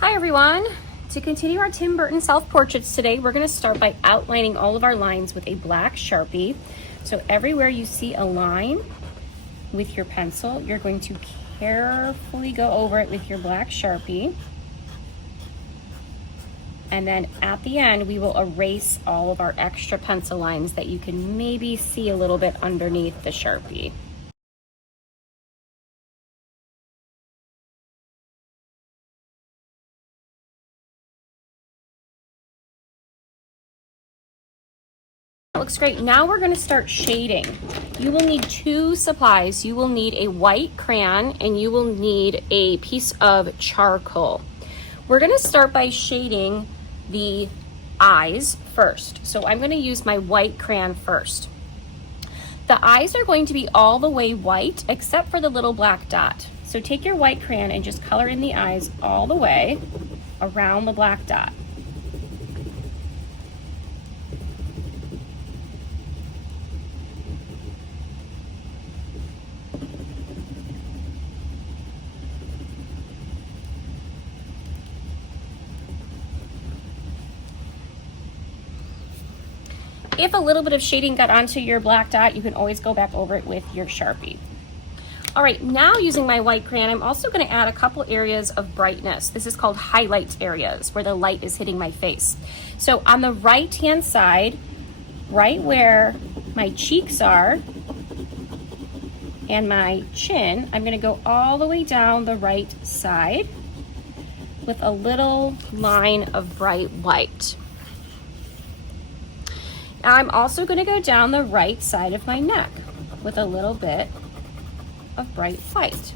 Hi everyone! To continue our Burton Self portraits today, we're going to start by outlining all of our lines with a black Sharpie. So everywhere you see a line with your pencil, you're going to carefully go over it with your black Sharpie. And then at the end, we will erase all of our extra pencil lines that you can maybe see a little bit underneath the Sharpie. That looks great. Now we're going to start shading. You will need two supplies. You will need a white crayon and you will need a piece of charcoal. We're going to start by shading the eyes first. So I'm going to use my white crayon first. The eyes are going to be all the way white except for the little black dot. So take your white crayon and just color in the eyes all the way around the black dot. If a little bit of shading got onto your black dot, you can always go back over it with your Sharpie. All right, now using my white crayon, I'm also going to add a couple areas of brightness. This is called highlight areas, where the light is hitting my face. So on the right-hand side, right where my cheeks are and my chin, I'm going to go all the way down the right side with a little line of bright white. Now I'm also going to go down the right side of my neck with a little bit of bright white.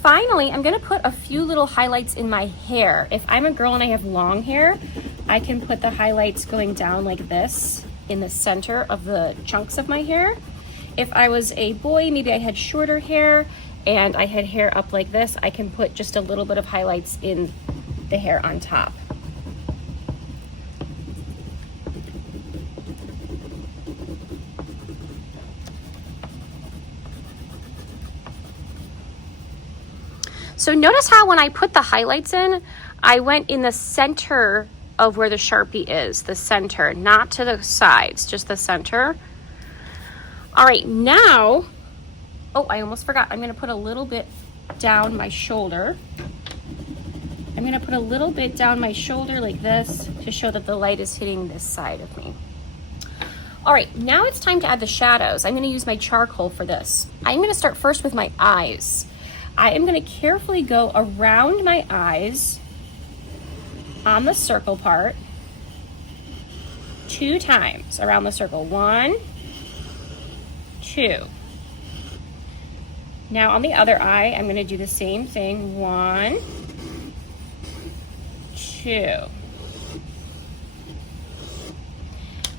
Finally, I'm going to put a few little highlights in my hair. If I'm a girl and I have long hair, I can put the highlights going down like this in the center of the chunks of my hair. If I was a boy, maybe I had shorter hair, and I had hair up like this, I can put just a little bit of highlights in the hair on top. So notice how when I put the highlights in, I went in the center of where the Sharpie is, the center, not to the sides, just the center. All right, now, oh, I almost forgot. I'm going to put a little bit down my shoulder. I'm going to put a little bit down my shoulder like this to show that the light is hitting this side of me. All right, now it's time to add the shadows. I'm going to use my charcoal for this. I'm going to start first with my eyes. I am going to carefully go around my eyes on the circle part 2 times around the circle. 1, 2. Now on the other eye, I'm going to do the same thing. 1, 2.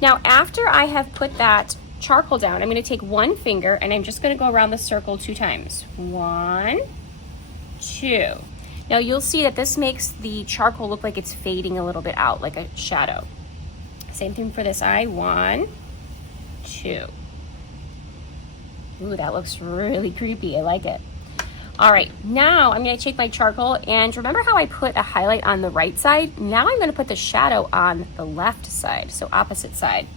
Now after I have put that charcoal down, I'm going to take one finger and I'm just going to go around the circle 2 times. 1, 2. Now you'll see that this makes the charcoal look like it's fading a little bit out, like a shadow. Same thing for this eye. 1, 2. Ooh, that looks really creepy. I like it. All right, now I'm going to take my charcoal, and remember how I put a highlight on the right side? Now I'm going to put the shadow on the left side, so opposite side.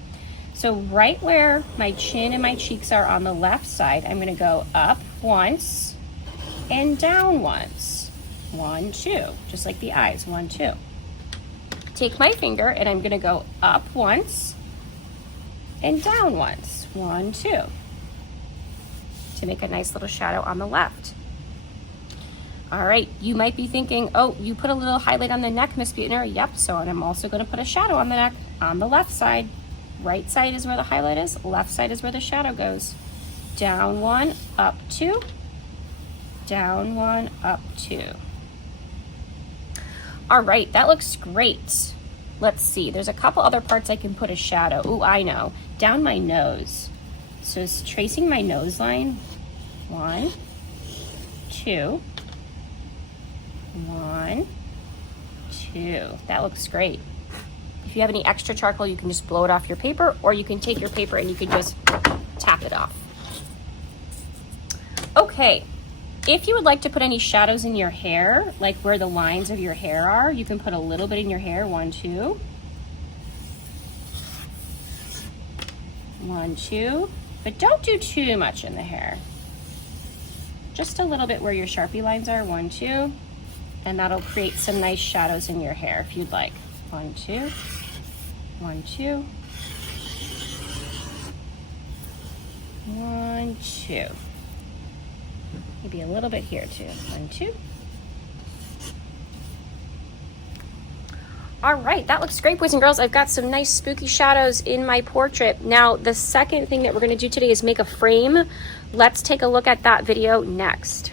So right where my chin and my cheeks are on the left side, I'm going to go up once and down once. 1, 2, just like the eyes. 1, 2. Take my finger and I'm going to go up once and down once. 1, 2. To make a nice little shadow on the left. All right, you might be thinking, oh, you put a little highlight on the neck, Miss Buettner. Yep, so I'm also going to put a shadow on the neck on the left side. Right side is where the highlight is, left side is where the shadow goes. Down 1, up 2, down 1, up 2. All right, that looks great. Let's see, there's a couple other parts I can put a shadow. Ooh, I know, down my nose. So it's tracing my nose line. 1, 2, 1, 2. That looks great. If you have any extra charcoal, you can just blow it off your paper, or you can take your paper and you can just tap it off. Okay, if you would like to put any shadows in your hair, like where the lines of your hair are, you can put a little bit in your hair. 1, 2. 1, 2. But don't do too much in the hair. Just a little bit where your Sharpie lines are. 1, 2. And that'll create some nice shadows in your hair if you'd like. 1, 2. 1, 2. 1, 2. Maybe a little bit here too. 1, 2. All right, that looks great, boys and girls. I've got some nice spooky shadows in my portrait. Now, the second thing that we're gonna do today is make a frame. Let's take a look at that video next.